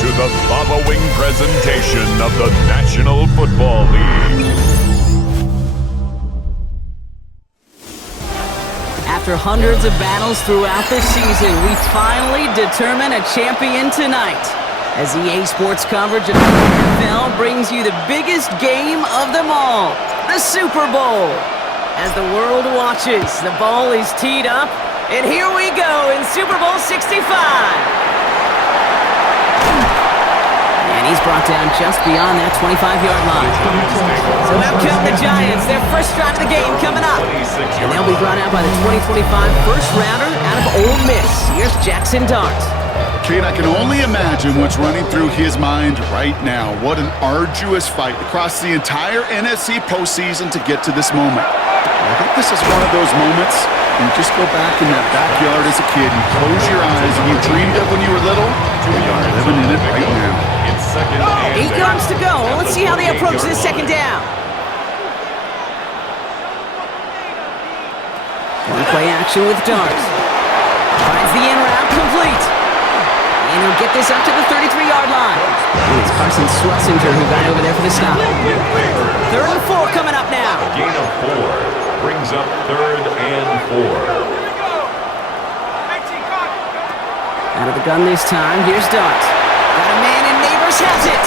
to the following presentation of the National Football League. After hundreds of battles throughout the season, we finally determine a champion tonight. As EA Sports coverage of the NFL brings you the biggest game of them all, the Super Bowl. As the world watches, the ball is teed up, and here we go in Super Bowl 65. And he's brought down just beyond that 25-yard line. So out come the Giants, their first drive of the game coming up. And they'll be brought out by the 2025 first-rounder out of Ole Miss. Here's Jackson Dart. Kane, I can only imagine what's running through his mind right now. What an arduous fight across the entire NFC postseason to get to this moment. I think this is one of those moments you just go back in that backyard as a kid and close your eyes and you dreamed of when you were little. You're living in it right now. 8 yards to go. Let's see how they approach this second down. One play action with Dart. Finds the in route complete. And he'll get this up to the 33-yard line. And it's Carson Schlesinger who got over there for the stop. 3rd and 4 coming up now. A gain of 4 brings up 3rd and 4. Out of the gun this time. Here's Dart. Got a man and Neighbors has it.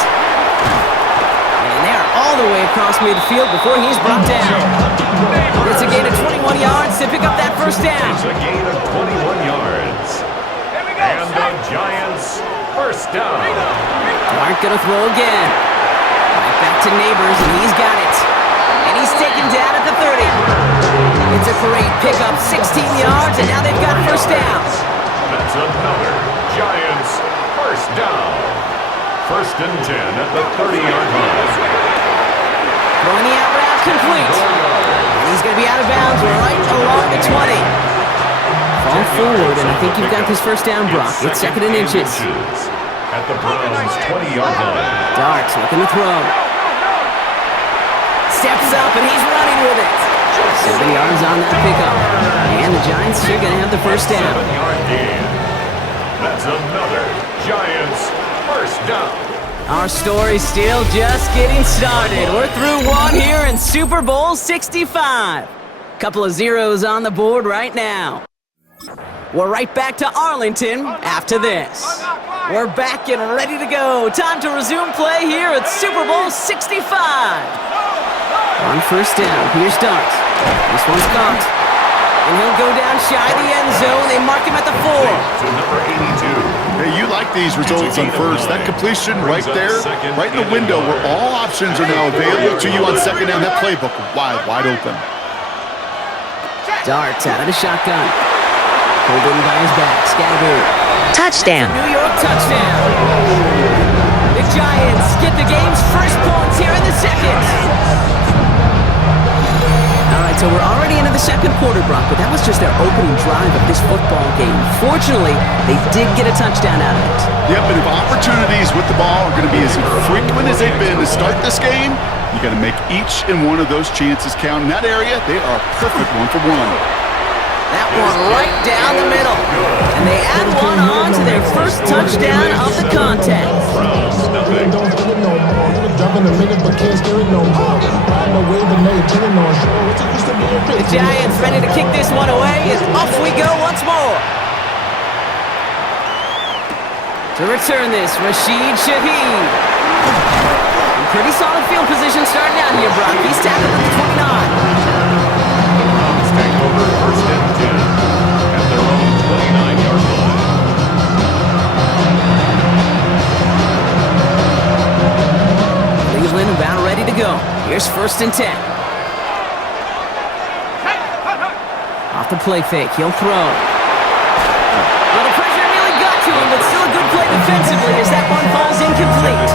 And they're all the way across midfield before he's brought down. It's a gain of 21 yards to pick up that first down. It's a gain of 21 yards. And the Giants first down. Dart gonna throw again. Right back to Neighbors, and he's got it. And he's taken down at the 30. It's a great pickup, 16 yards, and now they've got first down. That's another Giants first down. 1st and 10 at the 30-yard line. Throwing the out route complete. And he's going to be out of bounds right along the 20. Fall forward, and I think you've got this first down, Brock. It's 2nd and inches. At the Browns' 20-yard line. Dart's looking to throw. Steps up, and he's running with it. 7 yards on that pickup. And the Giants are going to have the first down. 7-yard gain. That's another Giants first down. Our story's still just getting started. We're through one here in Super Bowl 65. Couple of zeros on the board right now. We're right back to Arlington after this. We're back and ready to go. Time to resume play here at Super Bowl 65. On first down, here's Dart. This one's caught. And he'll go down shy of the end zone. They mark him at the 4. To number 82. Hey, you like these results on first. That completion right there, right in the window where all options are now available to you on second down. That playbook wide open. Dart's out of the shotgun. Pulled in by his back. Scatterby. Touchdown. New York touchdown. The Giants get the game's first points here in the second. All right, so we're already into the second quarter, Brock, but that was just their opening drive of this football game. Fortunately, they did get a touchdown out of it. Yep, and if opportunities with the ball are going to be as frequent as they've been to start this game, you got to make each and one of those chances count. In that area, they are a perfect 1-for-1. That one right down the middle. And they add one on to their first touchdown of the contest. The Giants ready to kick this one away as off we go once more. To return this, Rashid Shaheed. Pretty solid field position starting out here, Brock. He's tackled at the 29. Take over 1st and 10 at their own 29-yard line. Cleveland about ready to go. Here's 1st and 10. Off the play fake, he'll throw. Well, the pressure nearly got to him, but still a good play defensively as that one falls incomplete.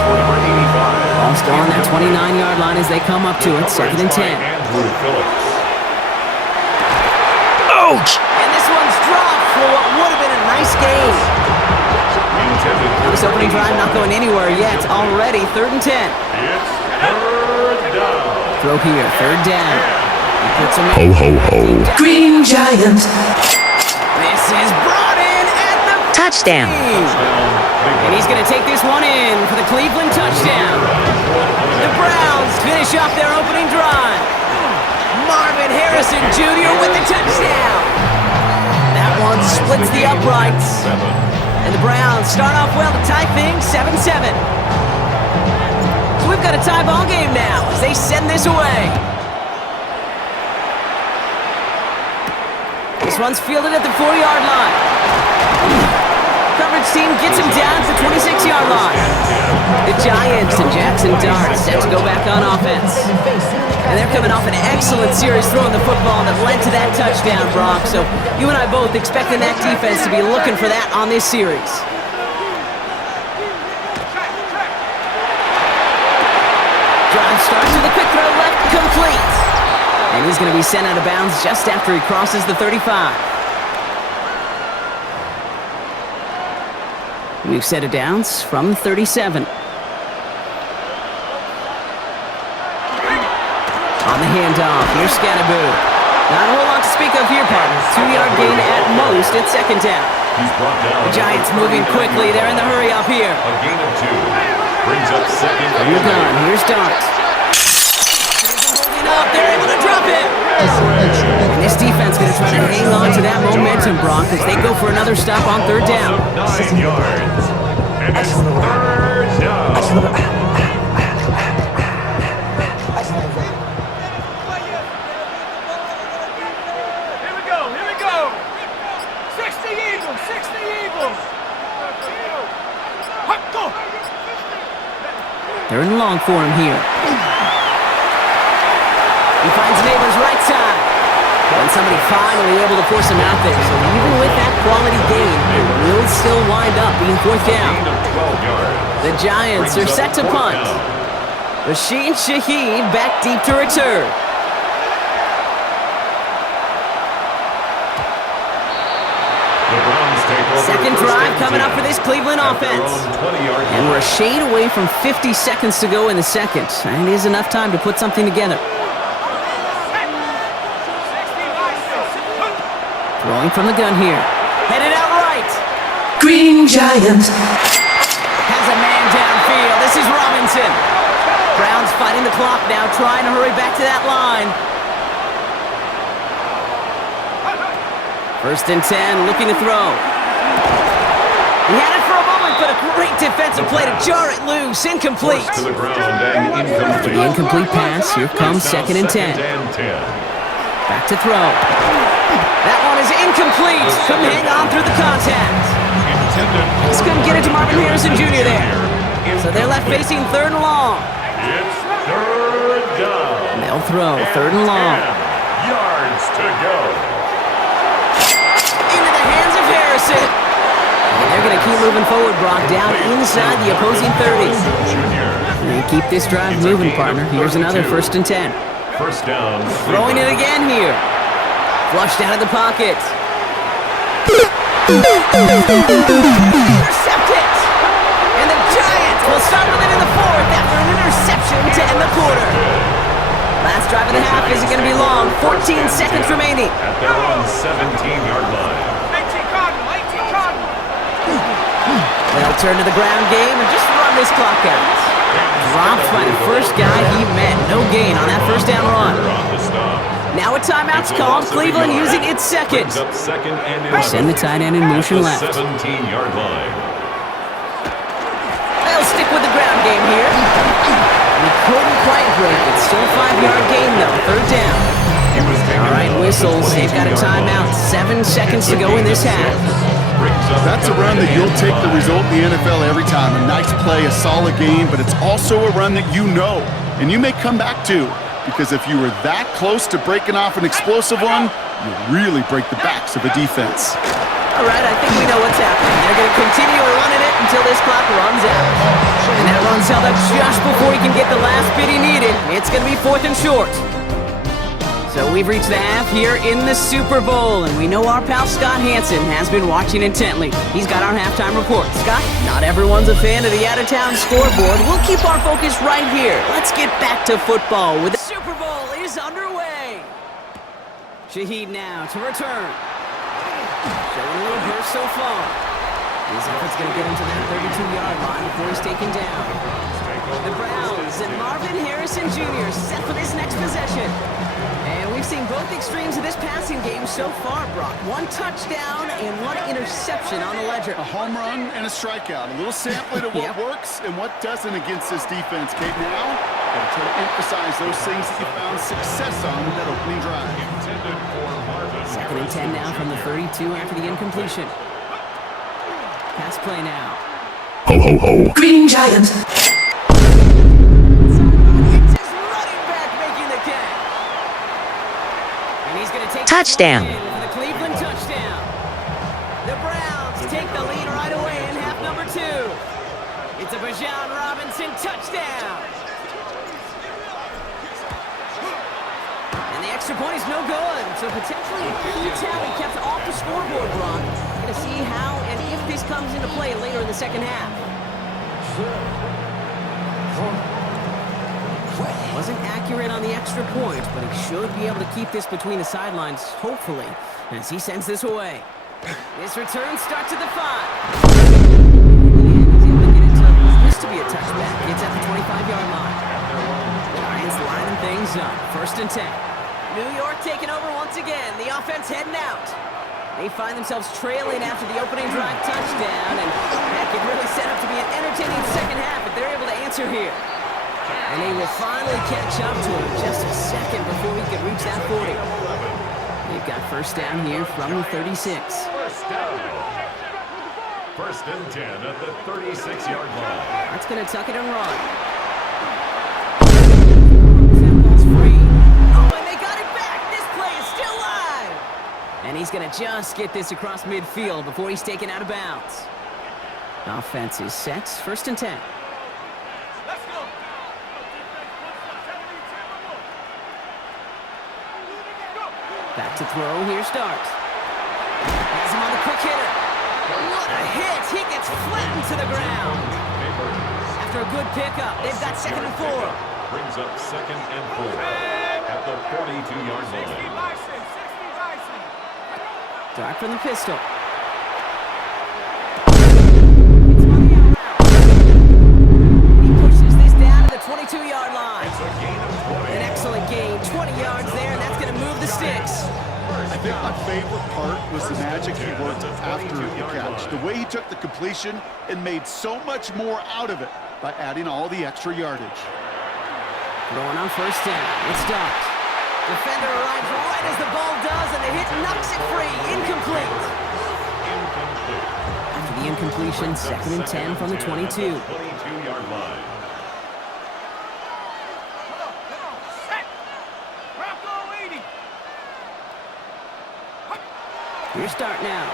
Ball still on that 29-yard line as they come up to it. 2nd and 10. Ouch! And this one's dropped for what would have been a nice game. This opening drive not going anywhere yet. Already 3rd and 10. It's 3rd down. Throw here, 3rd down. He puts him Ho, in. ho, ho. Green Giant. This is brought in at the Touchdown. And he's going to take this one in for the Cleveland touchdown. The Browns finish off their opening drive. Marvin Harrison Jr. with the touchdown. That one splits the uprights. And the Browns start off well to tie things 7-7. So we've got a tie ball game now as they send this away. This one's fielded at the 4-yard line. Coverage team gets him down to the 26-yard line. The Giants and Jackson Dart set to go back on offense. And they're coming off an excellent series throwing the football that led to that touchdown, Brock. So you and I both expecting that defense to be looking for that on this series. Drive starts with a quick throw left, complete. And he's going to be sent out of bounds just after he crosses the 35. We've set it downs from 37. On the handoff, here's Scatterboo. Not a whole lot to speak of here, partner. 2-yard gain at most at second down. He's brought down. The Giants moving quickly. They're in the hurry up here. A gain of 2. Brings up second. You're done. Here's Dart. Holding up. They're able to drop it. And this defense going to try to hang on to that momentum, Brock, as they go for another stop on third down. 9 yards. And it's third down. They're in long for him here. He finds Neighbors right side. And somebody finally able to force him out there. So even with that quality gain, it will still wind up being fourth down. The Giants are set to punt. Rashid Shaheed back deep to return. Second drive coming up for this Cleveland offense. And Rashid away from 50 seconds to go in the second. And it is enough time to put something together. Throwing from the gun here. Headed out right. Green Giant. Has a man downfield. This is Robinson. Browns fighting the clock now, trying to hurry back to that line. First and 10, looking to throw. He had it for a moment, but a great defensive play to jar it loose. Incomplete. To the ground and incomplete. The incomplete pass. Here comes second and 10. Back to throw. That one is incomplete. Couldn't hang on through the contact. Just couldn't get it to Marvin Harrison Jr. there. So they're left facing third and long. It's third down. And they'll throw third and long. 10 yards to go. Into the hands of Harrison. And they're going to keep moving forward, Brock, down inside the opposing 30. They keep this drive moving, partner. Here's another first and 10. First down. Throwing it again here. Flushed out of the pocket. Intercepted. And the Giants will start with it in the fourth after an interception to end the quarter. Last drive of the half isn't going to be long. 14 seconds remaining. At their own 17-yard line. They'll turn to the ground game and just run this clock out. Dropped by the first guy he met. No gain on that first down run. Now a timeout's called. Cleveland using its second. Send the tight end in motion left. 17-yard line. They'll stick with the ground game here. We couldn't quite break it. Still 5-yard gain though. Third down. All right, whistles. They've got a timeout. 7 seconds to go in this half. That's a run that you'll take the result in the NFL every time. A nice play, a solid game, but it's also a run that you know, and you may come back to, because if you were that close to breaking off an explosive one, you really break the backs of a defense. All right, I think we know what's happening. They're going to continue running it until this clock runs out. And that run's held up just before he can get the last bit he needed. It's going to be fourth and short. So we've reached the half here in the Super Bowl, and we know our pal Scott Hansen has been watching intently. He's got our halftime report. Scott, not everyone's a fan of the out-of-town scoreboard. We'll keep our focus right here. Let's get back to football with the Super Bowl is underway. Shaheed now to return. Showing a little burst so far. His effort's going to get him to that 32-yard line before he's taken down. The Browns and Marvin Harrison Jr. set for this next possession. And we've seen both extremes of this passing game so far, Brock. One touchdown and one interception on the ledger. A home run and a strikeout. A little sampling of what works and what doesn't against this defense. Kate, now, gotta try to emphasize those things that you found success on with that opening drive. Second and 10 now from the 32 after the incompletion. Pass play now. Ho, ho, ho. Green Giant. Touchdown. For the Cleveland touchdown. The Browns take the lead right away in half number 2. It's a Bijan Robinson touchdown. And the extra point is no good. So potentially a key tally kept off the scoreboard, Brock. Going to see how and if this comes into play later in the second half. Wasn't accurate on the extra point, but he should be able to keep this between the sidelines, hopefully, as he sends this away. This return starts at the 5. He's able to get into this to be a touchback. It's at the 25-yard line. Giants lining things up. First and 10. New York taking over once again. The offense heading out. They find themselves trailing after the opening drive touchdown, and that could really set up to be an entertaining second half if they're able to answer here. And they will finally catch up to him just a second before he could reach that 40. They've got first down here from the 36. First down. First and 10 at the 36-yard line. That's going to tuck it and run. Ball's free. Oh, and they got it back. This play is still live. And he's going to just get this across midfield before he's taken out of bounds. Offense is set. First and 10. Back to throw, here starts. Has him on the quick hitter. What a hit! He gets flattened to the ground. After a good pickup, they've got second and 4. Brings up second and 4 at the 42-yard line. Dart from the pistol. He pushes this down to the 22-yard line. It's a gain of 20. An excellent gain, 20 yards there, and that's going to move the sticks. I think my favorite part was the magic he worked after the catch. The way he took the completion and made so much more out of it by adding all the extra yardage. Throwing on first down. It stops. Defender arrives right as the ball does, and the hit knocks it free. Incomplete. After the incompletion, second and 10 from the 22. 22-yard line. Your start now.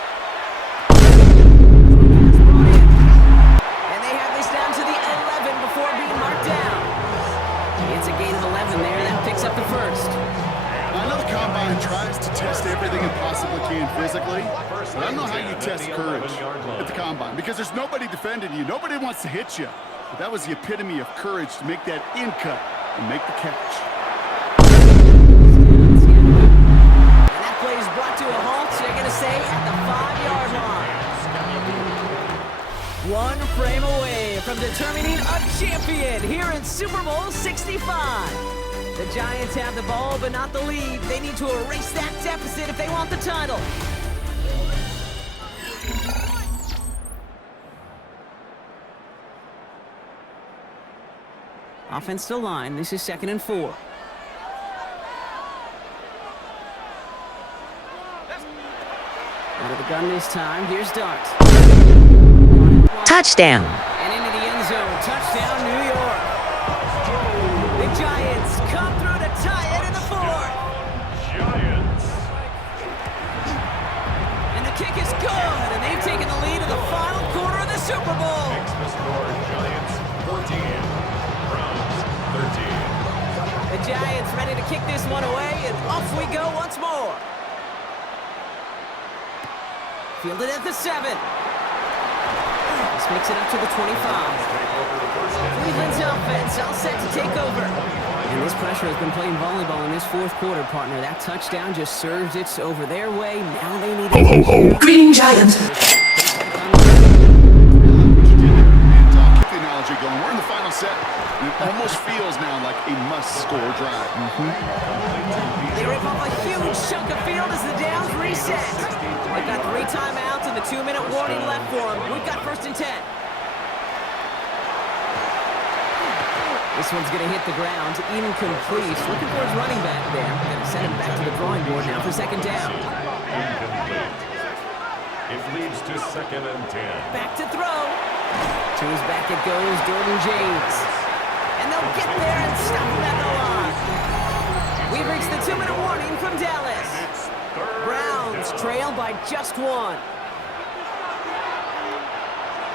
And they have this down to the 11 before being marked down. It's a gain of 11 there. That picks up the first. I know the Combine tries to test everything it possibly can physically, but I don't know how you test courage at the Combine, because there's nobody defending you. Nobody wants to hit you. But that was the epitome of courage to make that in cut and make the catch. To a halt, they're going to say at the 5-yard line. One frame away from determining a champion here in Super Bowl 65. The Giants have the ball, but not the lead. They need to erase that deficit if they want the title. Offense to line. This is second and 4. Out of the gun this time. Here's Dart. Touchdown. And into the end zone. Touchdown, New York. The Giants come through to tie it in the 4th. Giants. And the kick is good. And they've taken the lead in the final quarter of the Super Bowl. Makes the score Giants 14, Browns 13. The Giants ready to kick this one away. And off we go once more. Fielded at the 7. This makes it up to the 25. Cleveland's offense all set to take over. And this pressure has been playing volleyball in this 4th quarter, partner. That touchdown just serves it over their way. Now they need Green Giant. score drive. They rip off a huge chunk of field as the downs reset. They've got 3 timeouts and the 2-minute warning left for them. We've got 1st and 10. This one's going to hit the ground, incomplete. Looking for his running back there. Going to send him back to the drawing board now for 2nd down. Incomplete. It leads to 2nd and 10. Back to throw. To his back it goes, Jordan James. And they'll get there and stop him at the line. We've reached the 2-minute warning from Dallas. Browns trail by just 1.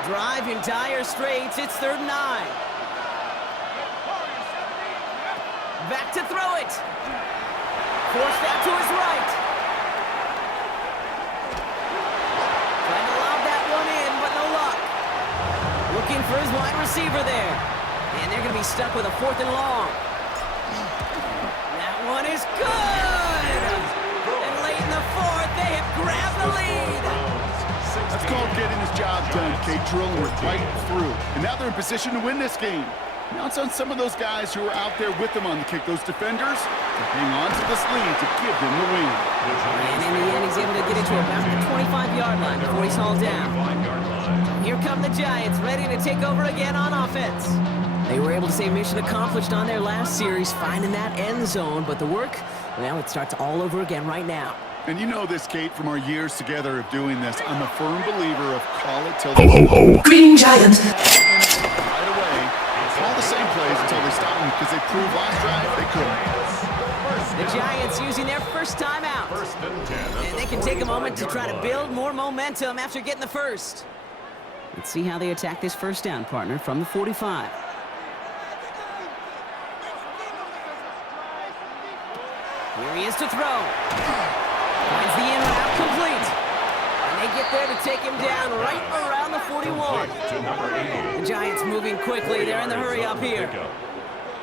Drive in dire straits. It's 3rd and 9. Back to throw it. Forced out to his right. Trying to lob that one in, but no luck. Looking for his wide receiver there. And they're going to be stuck with a 4th and long. That one is good! And late in the 4th, they have grabbed the lead. That's called getting his job done, Kate, drilling it right through. And now they're in position to win this game. Now it's on some of those guys who are out there with them on the kick, those defenders, to hang on to this lead to give them the win. And in the end, he's able to get it to about the 25-yard line before he's hauled down. Here come the Giants, ready to take over again on offense. They were able to say mission accomplished on their last series, finding that end zone, but the work, well, it starts all over again right now. And you know this, Kate, from our years together of doing this. I'm a firm believer of call it till Ho, ho, ho. Green Giant. right away. Call the same plays until they stop them because they proved last drive they couldn't. The Giants using their first timeout. 1st and 10. And they can take a moment to try to build more momentum after getting the first. Let's see how they attack this 1st down, partner, from the 45. Here he is to throw. Finds the in route complete. And they get there to take him down right around the 41. To number 80. The Giants moving quickly. They're in the hurry up here.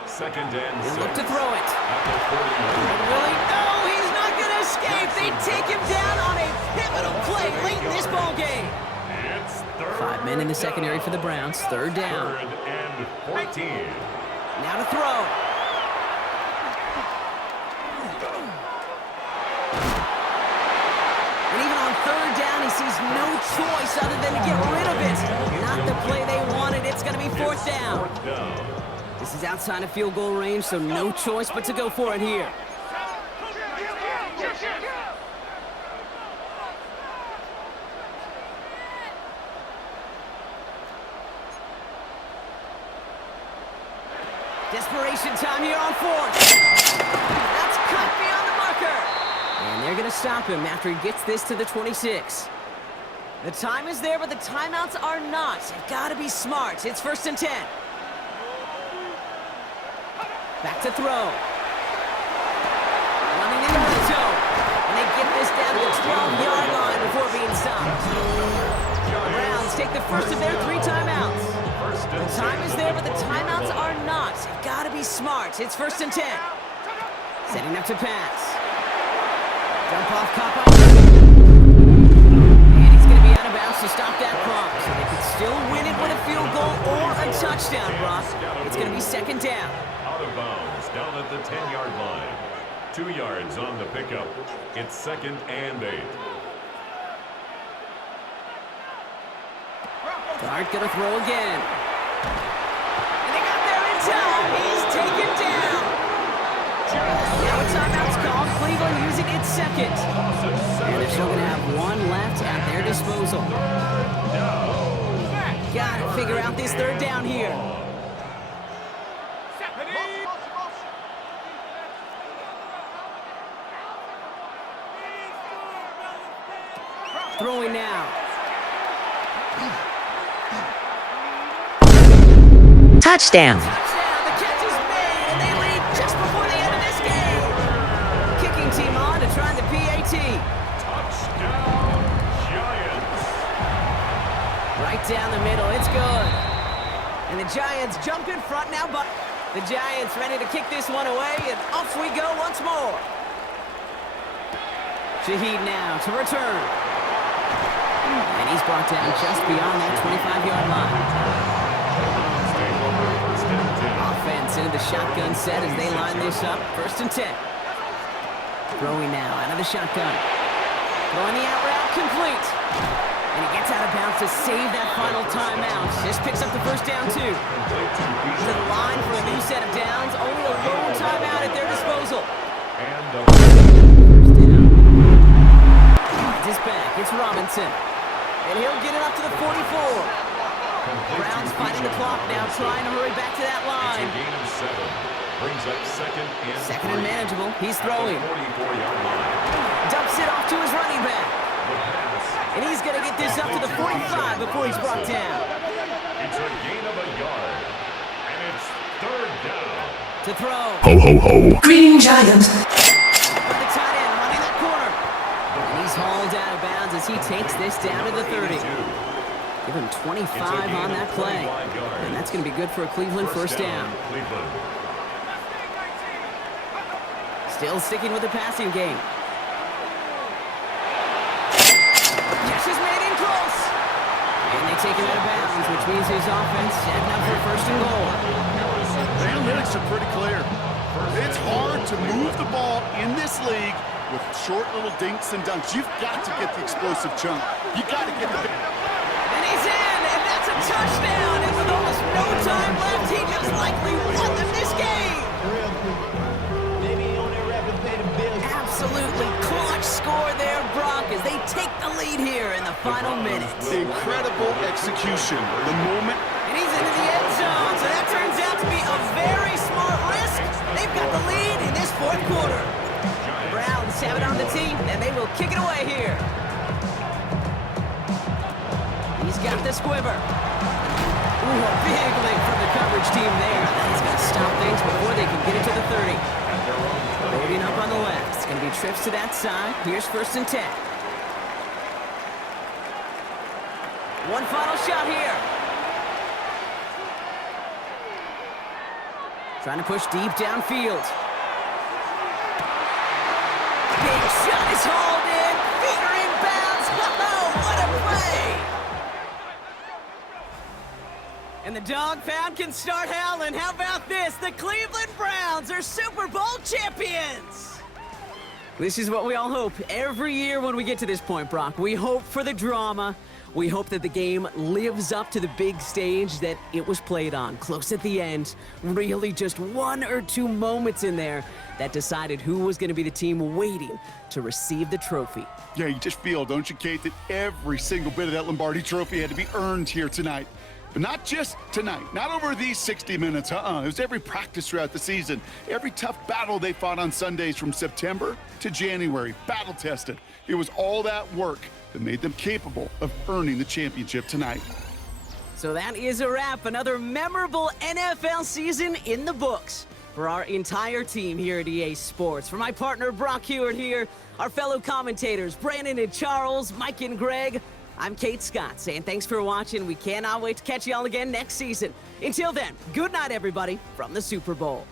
2nd and They 6. look to throw it. At the 41. Willie, no, he's not going to escape. They take him down on a pivotal play late in this ball game. It's 3rd. 5 men in the secondary for the Browns. 3rd down. 3rd and 14. Now to throw. And even on 3rd down, he sees no choice other than to get rid of it. Not the play they wanted. It's going to be 4th down. 4th down. This is outside of field goal range, so no choice but to go for it here. Desperation time here on 4th. That's cut beyond the marker. And they're going to stop him after he gets this to the 26. The time is there, but the timeouts are not. You've got to be smart. It's 1st and 10. Back to throw. Running into the zone. And they get this down to the 12-yard line before being stopped. The Browns take the first of their 3 timeouts. The time is there, but the timeouts are not. You've got to be smart. It's 1st and 10. Setting up to pass. Dump off Kappa. And he's going to be out of bounds to stop that prompt. So they could still win it with a field goal or a touchdown, Brock. It's going to be 2nd down. Out of bounds, down at the 10-yard line. 2 yards on the pickup. It's 2nd and 8. Dart gonna throw again. And they got there in time. He's taken down. Now a timeout's called. Cleveland using its 2nd. And they're still gonna have 1 left at their disposal. Gotta figure out this 3rd down here. Throwing now. Touchdown. Touchdown. The catch is made, and they lead just before the end of this game. Kicking team on to try the PAT. Touchdown, Giants. Right down the middle. It's good. And the Giants jump in front now, but the Giants ready to kick this one away, and off we go once more. Shaheed now to return. And he's brought down just beyond that 25-yard line. defense into the shotgun set as they line this up. 1st and 10. Throwing now out of the shotgun. Throwing the out route complete. And he gets out of bounds to save that final timeout. This picks up the 1st down, too. To the line for a new set of downs. Only a lone timeout at their disposal. And 1st down. Behind his back, it's Robinson. And he'll get it up to the 44. Browns fighting the clock now, trying to hurry back to that line. It's a gain of 7. Brings up 2nd and 3. 2nd and manageable. He's throwing. 44-yard line. Dumps it off to his running back. And he's going to get this up to the 45 before he's brought down. It's a gain of a yard. And it's 3rd down. To throw. Ho, ho, ho. Green Giant. With the tight end running that corner. And he's hauled out of bounds as he takes this down to the 30. Give him 25 on that play. And that's going to be good for a Cleveland 1st down. Cleveland. Still sticking with the passing game. Catch is made in close. And they take him out of bounds, which means his offense setting up for 1st and goal. The analytics are pretty clear. It's hard to move the ball in this league with short little dinks and dunks. You've got to get the explosive chunk. You got to get the... And he's in, and that's a touchdown. And with almost no time left, he just likely won them this game. Absolutely clutch score there, Brock, as they take the lead here in the final minutes. Incredible execution. The moment... And he's into the end zone, so that turns out to be a very smart risk. They've got the lead in this 4th quarter. The Browns have it on the team, and they will kick it away here. He's got the squiver. Ooh, a big lick from the coverage team there. That's going to stop things before they can get it to the 30. Loading up on the left. It's going to be trips to that side. Here's 1st and 10. One final shot here. Trying to push deep downfield. Big shot is hauled in. Feet are in bounds. Oh, what a play! And the dog pound can start howling. How about this? The Cleveland Browns are Super Bowl champions! This is what we all hope every year when we get to this point, Brock. We hope for the drama. We hope that the game lives up to the big stage that it was played on. Close at the end. Really just 1 or 2 moments in there that decided who was going to be the team waiting to receive the trophy. Yeah, you just feel, don't you, Kate, that every single bit of that Lombardi trophy had to be earned here tonight. But not just tonight, not over these 60 minutes, It was every practice throughout the season, every tough battle they fought on Sundays from September to January, battle tested. It was all that work that made them capable of earning the championship tonight. So that is a wrap. Another memorable NFL season in the books for our entire team here at EA Sports. For my partner, Brock Hewitt here, our fellow commentators, Brandon and Charles, Mike and Greg, I'm Kate Scott saying thanks for watching. We cannot wait to catch y'all again next season. Until then, good night, everybody, from the Super Bowl.